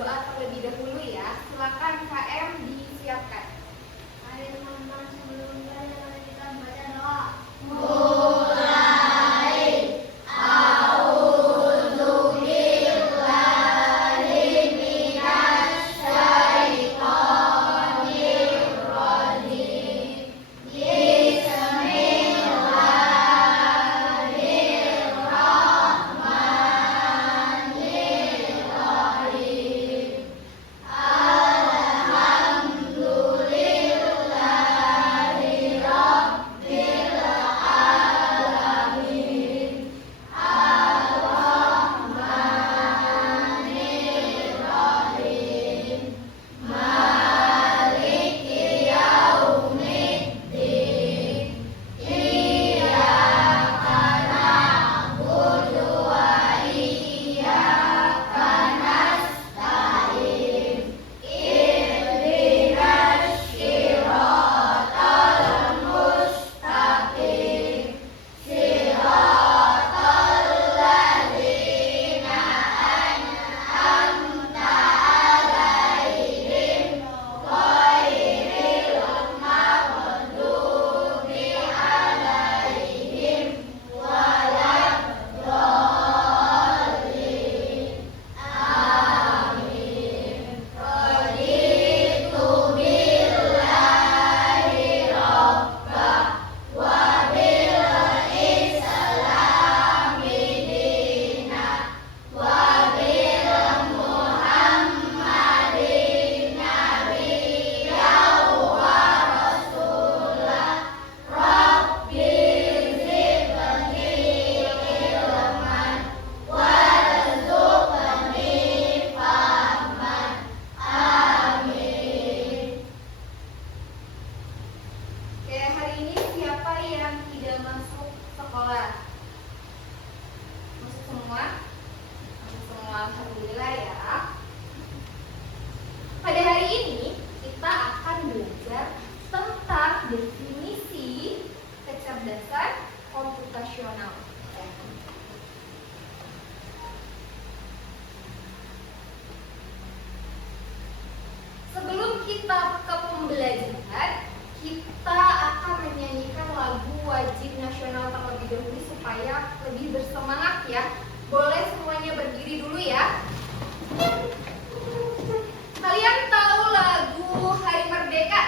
berdoa terlebih dahulu ya. Silakan KM disiapkan. Mari teman-teman, sebelumnya kita baca doa. Alhamdulillah ya. Pada hari ini kita akan belajar tentang definisi kecerdasan komputasional. Sebelum kita ke pembelajaran, kita akan menyanyikan lagu wajib nasional terlebih dahulu supaya lebih bersemangat ya. Boleh semuanya berdiri dulu ya. Kalian tahu lagu Hari Merdeka?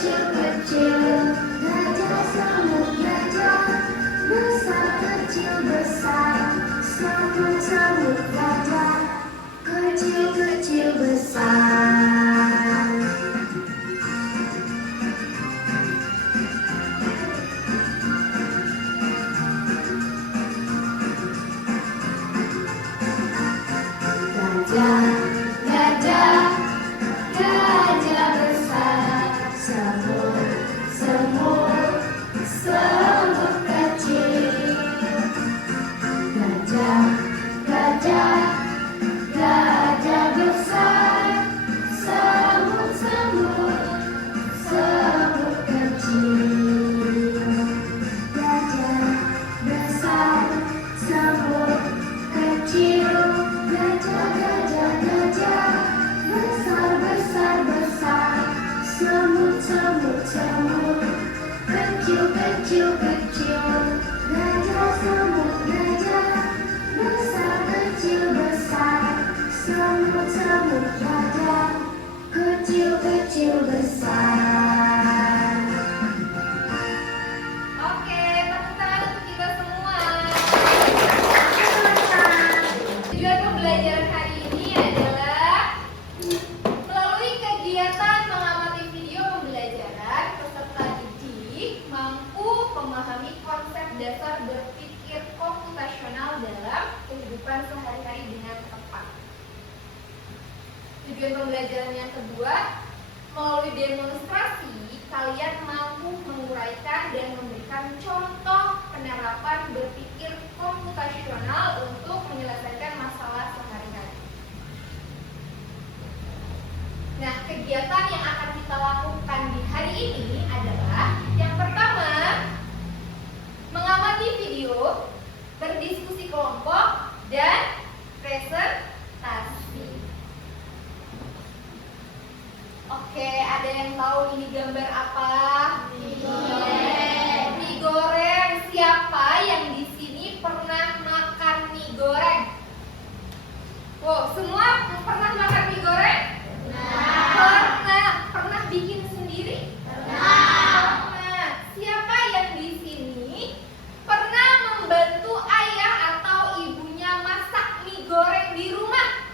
kecil-kecil, gajah semut gajah, besar kecil besar, semut gajah, kecil-kecil besar. Gajah, gajah, gajah besar, semut kecil. Gajah, gajah, gajah besar, semut kecil. Gajah besar, semut kecil. Gajah, gajah, gajah, besar, semut, kecil, gajah, semut, gajah, besar, semut, gajah, kecil, besar. Oke, tepuk tangan untuk kita semua. Tujuan pembelajaran hari ini adalah melalui kegiatan mengamati video pembelajaran, peserta didik mampu memahami konsep dasar berpikir komputasional dalam kehidupan sehari-hari dengan tepat. Tujuan pembelajaran yang kedua, melalui demonstrasi, kalian mampu menguraikan dan memberikan contoh penerapan berpikir komputasional untuk menyelesaikan masalah sehari-hari. Nah, kegiatan yang akan kita lakukan di hari ini adalah yang pertama, mengamati video, berdiskusi kelompok, dan presentasi. Oke, ada yang tahu ini gambar apa? Mie goreng. Siapa yang di sini pernah makan mie goreng? Wow, semua pernah makan mie goreng? Pernah bikin sendiri? Pernah. Siapa yang di sini pernah membantu ayah atau ibunya masak mie goreng di rumah?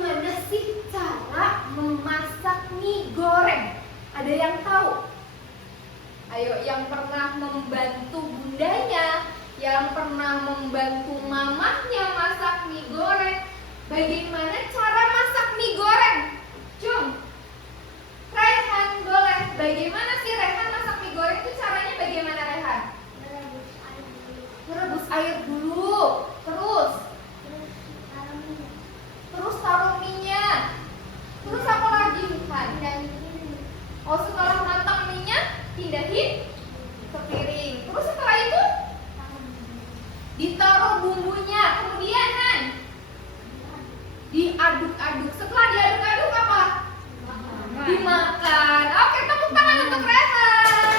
Gimana sih cara memasak mie goreng? Ada yang tahu? Ayo, yang pernah membantu bundanya, yang pernah membantu mamahnya masak mie goreng. Bagaimana cara masak mie goreng? Jom, Rehan boleh. Bagaimana sih Rehan masak mie goreng itu caranya bagaimana Rehan? Merebus air dulu. Terus taruh minyak. Terus apa lagi Rehan? Oh, setelah matang minyak, pindahin ke piring. Terus setelah itu ditaruh bumbunya. Kemudian Han, diaduk-aduk. Setelah diaduk-aduk apa? Dimakan. Oke, tepuk tangan untuk Rehan.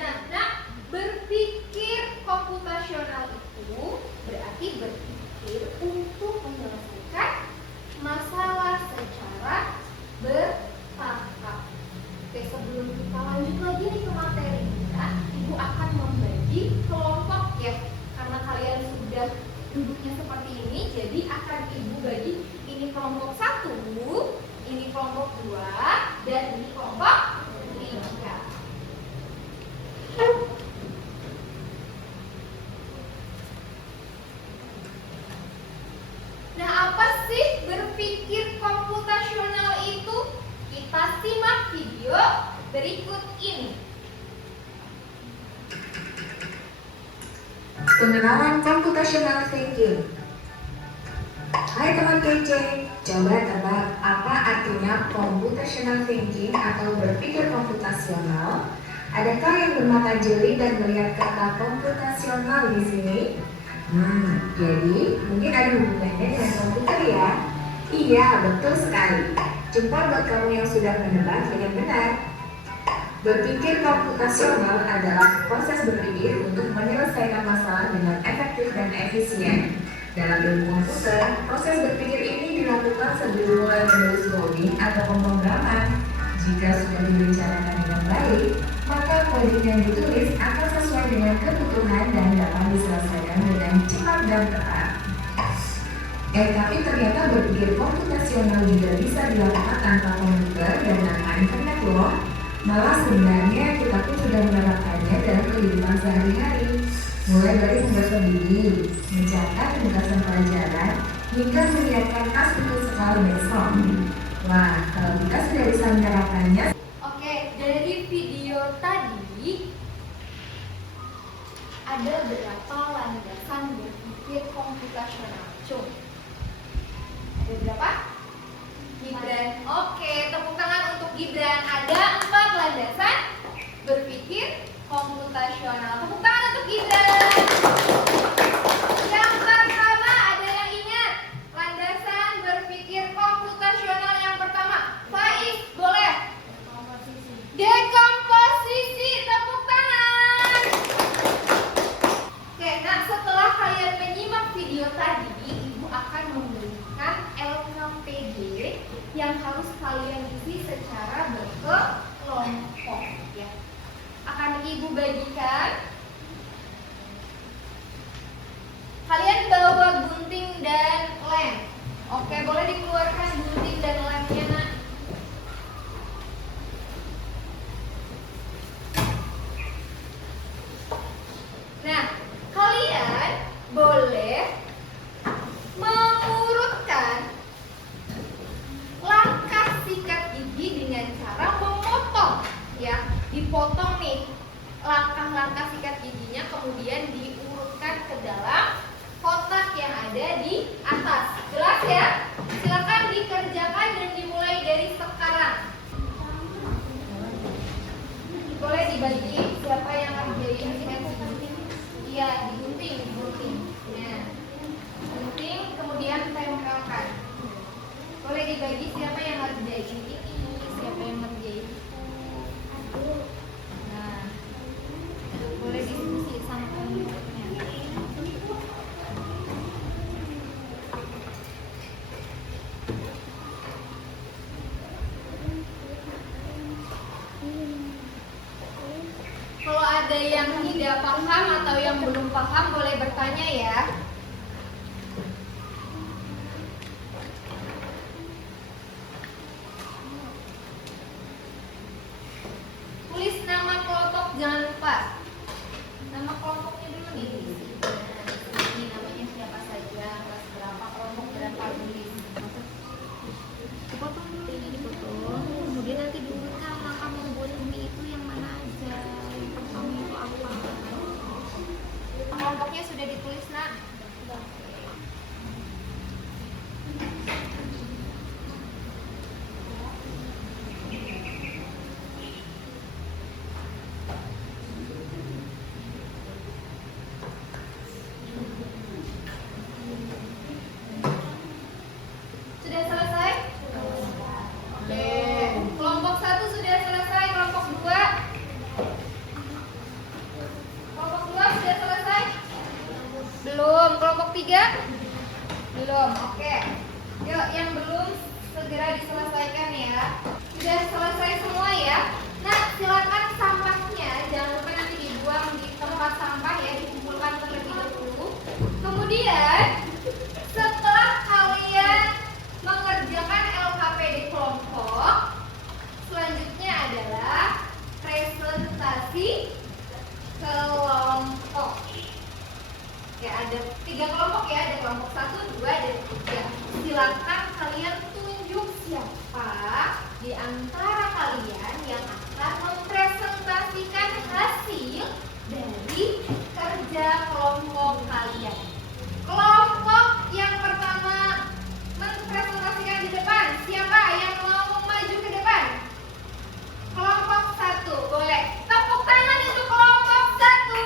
Nah, berpikir komputasional itu berarti berpikir untuk menyelesaikan masalah secara bertahap. Oke, sebelum kita lanjut lagi nih ke materinya, Ibu akan membagi kelompok ya. Karena kalian sudah duduknya seperti ini, jadi akan Ibu bagi ini kelompok 1, ini kelompok 2, dan ini kelompok 3. Nah, apa sih berpikir komputasional itu? Kita simak video berikut ini. Pengenalan computational thinking. Hai teman kece, coba tebak apa artinya computational thinking atau berpikir komputasional? Adakah yang bermata jeli dan melihat kata komputasional di sini? Jadi mungkin ada hubungannya dengan komputer ya? Iya, betul sekali. Jempol buat kamu yang sudah menebak dengan benar. Berpikir komputasional adalah proses berpikir untuk menyelesaikan masalah dengan efektif dan efisien. Dalam ilmu komputer, proses berpikir ini dilakukan sebelum mulai menulis coding atau pemrograman. Jika sudah direncanakan dengan baik, maka coding yang ditulis akan sesuai dengan kebutuhan dan dapat diselesaikan dengan cepat dan tepat. Tapi ternyata berpikir komputasional juga bisa dilakukan tanpa komputer dan tanpa internet loh. Malah sebenarnya kita pun sudah menerapkannya dalam kehidupan sehari-hari. Mulai dari membaca buku, mencatat ringkasan pelajaran, hingga menyiapkan tas untuk sekolah besok. Wah, kalau kita sudah bisa menerapkannya. Oke, dari video tadi ada berapa landasan berpikir komputasional? Coba. Ada berapa? Gibran. Oke, tepuk tangan untuk Gibran. Ada 4 landasan berpikir komputasional. Tepuk tangan untuk Gibran. Yang pertama, ada yang ingat landasan berpikir komputasional yang pertama? Faiz, boleh? Dekomposisi. Tepuk tangan. Oke, nah setelah kalian menyimak video tadi, Ibu akan memberikan LKPD yang harus kalian isi secara berkelompok ya. Akan Ibu bagikan. Kalian bawa gunting dan lem. Oke, boleh dikeluarkan gunting dan lemnya, Nak. Nah, kalian boleh mengurutkan langkah sikat gigi dengan cara memotong ya. Dipotong nih langkah-langkah sikat giginya, kemudian diurutkan ke dalam kotak yang ada di atas. Jelas ya? Silakan dikerjakan dan dimulai dari sekarang. Boleh dibagi siapa yang ngerjain sikat gigi? Iya, digunting. Nah, gunting kemudian tempelkan. Boleh dibagi siapa yang ngerjain ini, siapa yang ngerjain itu. Nah, boleh diskusi sama pengikutnya. Kalau ada yang tidak paham atau yang belum paham boleh bertanya ya. Tulis nama kelompok, jangan lupa. Nama kelompoknya dulu nih. Ini namanya siapa saja, kelas berapa, kelompok berapa, tulis. Dipotong dulu, ini dipotong. Kemudian nanti diurutkan langkah membuat mie itu yang mana aja. Yang pertama itu apa? Kelompoknya sudah ditulis, Nak. Sudah selesai? Oke. Kelompok 1 sudah selesai, kelompok 2. Kelompok 2 sudah selesai? Belum. Kelompok 3? Belum. Oke. Yuk, yang belum segera diselesaikan ya. Sudah selesai semua ya. Nah, silakan sampahnya jangan lupa nanti dibuang di tempat sampah ya, dikumpulkan terlebih dahulu. Kemudian setelah kalian mengerjakan LKPD kelompok, selanjutnya adalah presentasi kelompok. Ya, ada 3 kelompok ya, ada kelompok 1, 2, dan 3. Silakan kalian tunjuk siapa di antara kalian yang akan mempresentasikan hasil dari kerja kelompok kalian. Kelompok yang pertama mempresentasikan di depan. Siapa yang mau maju ke depan? Kelompok 1, boleh. Tepuk tangan untuk kelompok 1.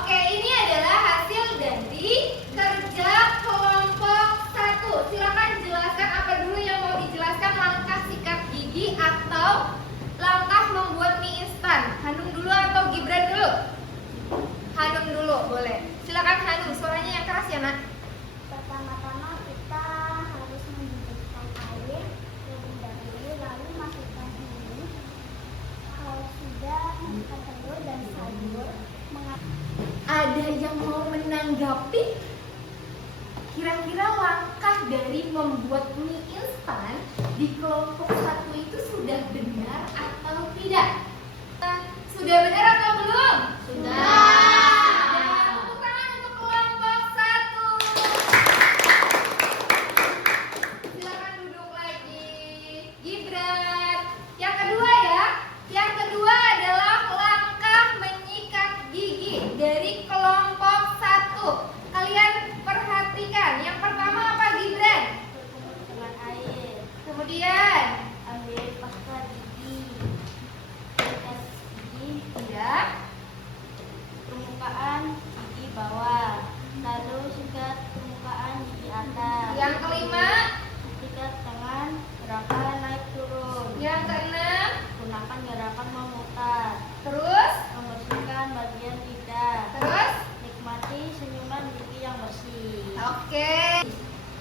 Oke, ini adalah hasil dari kerja kelompok 1. Silakan jelaskan apa dulu yang mau dijelaskan, langkah sikat gigi atau langkah membuat mie instan. Hanum dulu atau Gibran dulu? Hanum dulu, boleh. Silakan Hanum, suaranya yang keras Tapi kira-kira langkah dari membuat mie instan di kelompok 1 itu sudah benar atau tidak? Sudah benar atau belum? Tepuk tangan untuk kelompok 1. Silakan duduk lagi. Gibran. Yang kedua ya. Yang kedua adalah langkah menyikat gigi dari kelompok 1. Kalian perhatikan. Yang pertama apa, Gibran? Dengan air. Kemudian Ambil pasta gigi. Sikat gigi. ya. Permukaan gigi bawah. Lalu sikat permukaan gigi atas. Yang kelima, Sikat tangan, gerakan naik turun. yang keenam, Gunakan gerakan memutar. terus, Membersihkan bagian lidah. terus. Nikmati senyuman gigi yang bersih. Oke.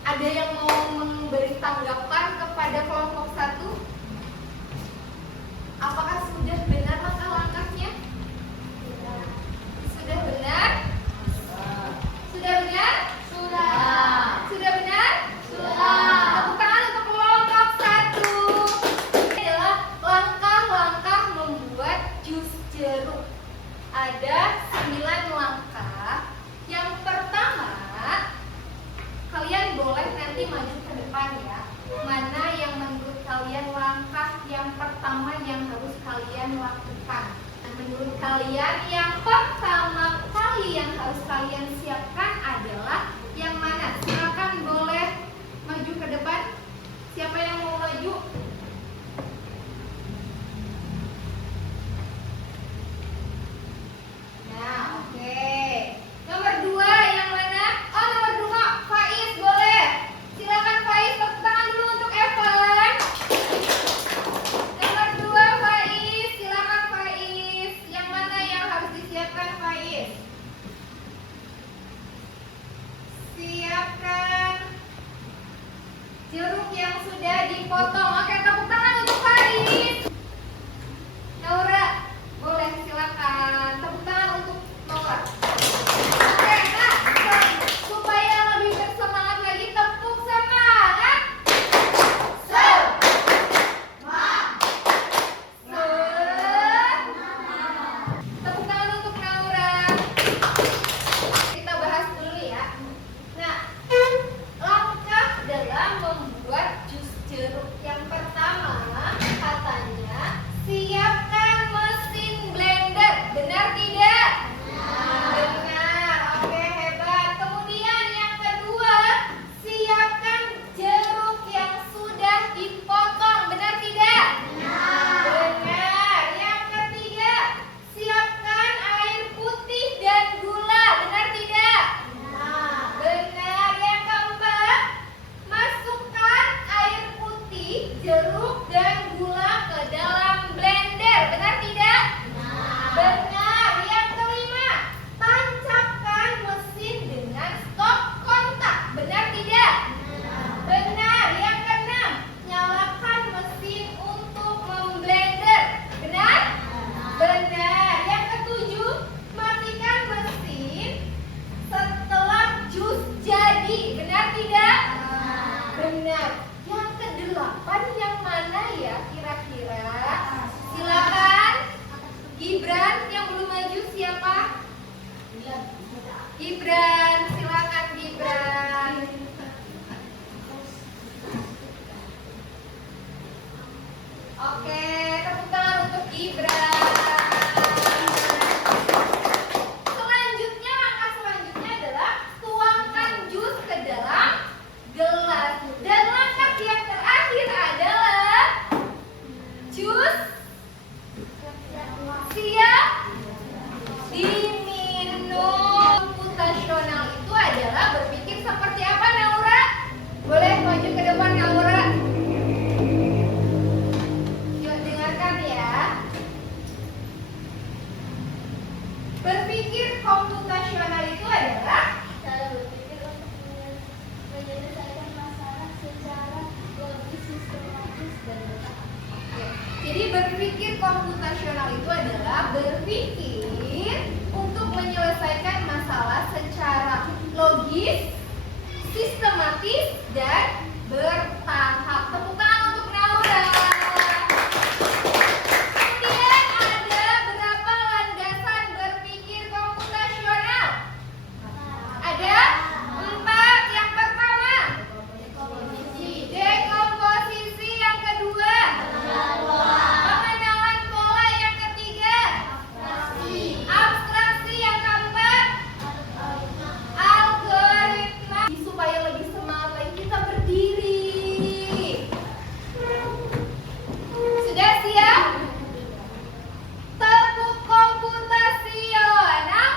Ada yang mau memberi tanggapan kepada kelompok 1? Apakah sudah benar langkah-langkahnya? Sudah benar? Sudah benar? Sudah benar? Tepuk tangan untuk kelompok 1. Ini adalah langkah-langkah membuat jus jeruk. Ada 9 langkah. Yang pertama, kalian boleh nanti maju ke depan ya. Mana yang menurut kalian langkah yang pertama yang harus kalian lakukan? Nah, menurut kalian yang pertama kali yang harus kalian siapkan adalah yang mana? Silakan boleh maju ke depan. Siapa yang mau maju? Nah, oke. Nomor 2 yang mana? Oh, nomor 2, Faiz boleh. Silakan Faiz, tepuk tangan dulu untuk Evan. Nomor 2 Faiz, silakan Faiz. Yang mana yang harus disiapkan Faiz? Siapkan jeruk yang sudah dipotong. Oke, tepuk tangan untuk Faiz. Naura, boleh silakan. Tepuk tangan untuk Naura. Oke, nah, supaya lebih bersemangat lagi, tepuk semangat. Tepuk tangan untuk Naura. Kita bahas dulu ya. Nah, langkah dalam membuat jus jeruk yang pertama katanya siapkan mesin blender. Benar tidak? Benar. Oke, hebat. Kemudian yang kedua, siapkan jeruk yang sudah dipotong. Benar tidak? Benar. Yang ketiga, siapkan air putih dan gula. Benar tidak? Benar. Yang keempat, masukkan air putih, jeruk, dan gula ke dalam blender. Benar tidak? Benar. Yang kelima, tancapkan mesin dengan stop kontak. Benar tidak? Benar. Yang keenam, nyalakan mesin untuk memblender. Benar? Benar. Yang ketujuh, matikan mesin setelah jus jadi. Benar tidak? Benar. Yang kedelapan yang mana ya kira-kira? Silakan. Gibran yang belum maju siapa? Gibran, silakan Gibran. Oke, tepuk tangan untuk Gibran. Selanjutnya, langkah selanjutnya adalah tuangkan jus ke dalam gelas. Dan langkah yang terakhir adalah jus siap diminum. Komputasional itu adalah berpikir seperti apa, Naura? Boleh maju ke depan, Naura. Yuk dengarkan ya. Berpikir komputasional itu adalah Cara berpikir untuk menyelesaikan masalah secara logis, sistematis, dan bertahap. Jadi berpikir komputasional itu adalah berpikir untuk menyelesaikan masalah secara logis, sistematis, dan bertahap. Tepuk tangan untuk Naura. Kemudian ada berapa landasan berpikir komputasional? Ada 4. Yang pertama, dekomposisi. Yang kedua, pengenalan pola. Yang ketiga, abstraksi. Yang keempat, algoritma. Supaya lebih semangat lagi kita berdiri. Sudah siap? Tepuk komputasional.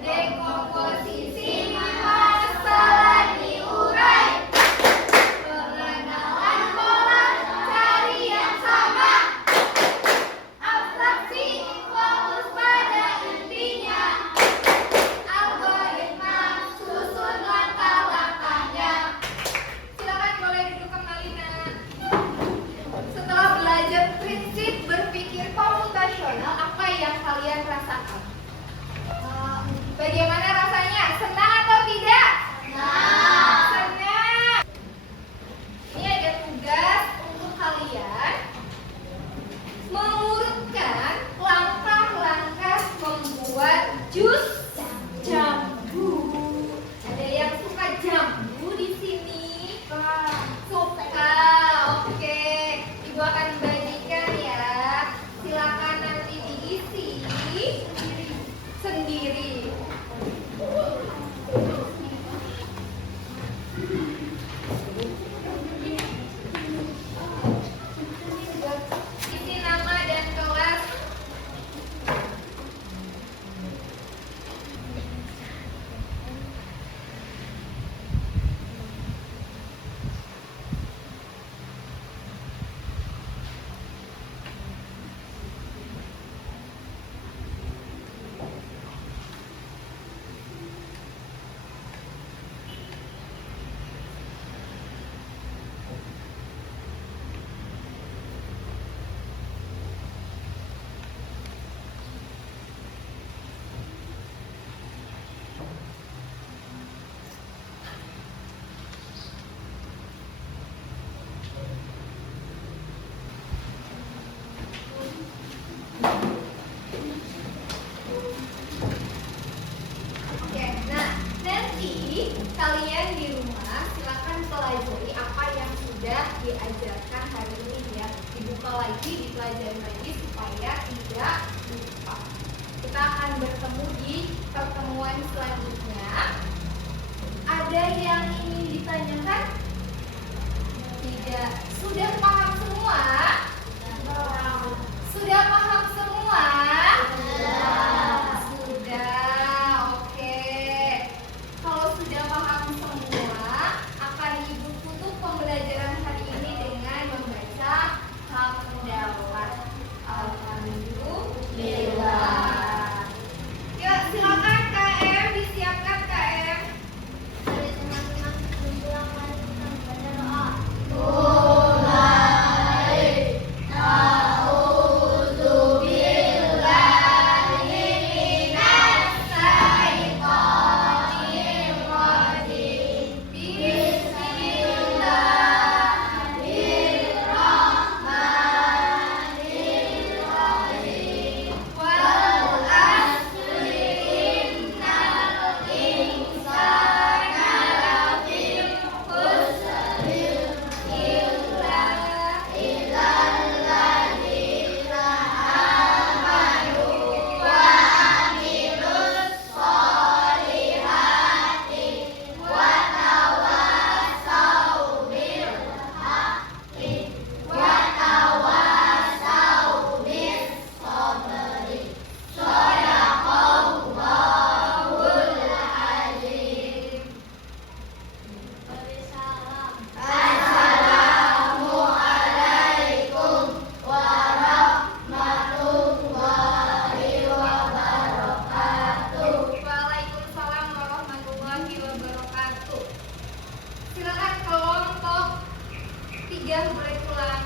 Dekomposisi masalah diurai. Pengenalan pola, cari yang sama. Abstraksi, fokus pada intinya. Algoritma, susun langkah-langkahnya. Silakan boleh duduk kembali, Nak. Setelah belajar prinsip berpikir komputasional, apa yang kalian rasakan? Bagaimana rasanya? Senang atau tidak? Senang. Ini ada tugas untuk kalian mengurutkan langkah-langkah membuat jus jambu. Ada yang suka jambu di sini? Suka. Oke. Ibu akan bagikan ya. Silakan nanti diisi sendiri. Isi nama dan kelas. Oke, nah nanti kalian di rumah silakan pelajari apa yang sudah diajarkan hari ini ya. Dibuka lagi, dipelajari lagi supaya tidak lupa. Kita akan bertemu di pertemuan selanjutnya. Ada yang ingin ditanyakan? Tidak. Sudah paham semua? Sudah paham semua? Sudah, oke. Kalau sudah paham semua, akan Ibu tutup pembelajaran hari ini dengan membaca hamdalah. Alhamdulillah. Yuk, silakan KM, disiapkan KM. Mari teman-teman berdoa, mari kita berdoa. Silakan kelompok 3 boleh pulang.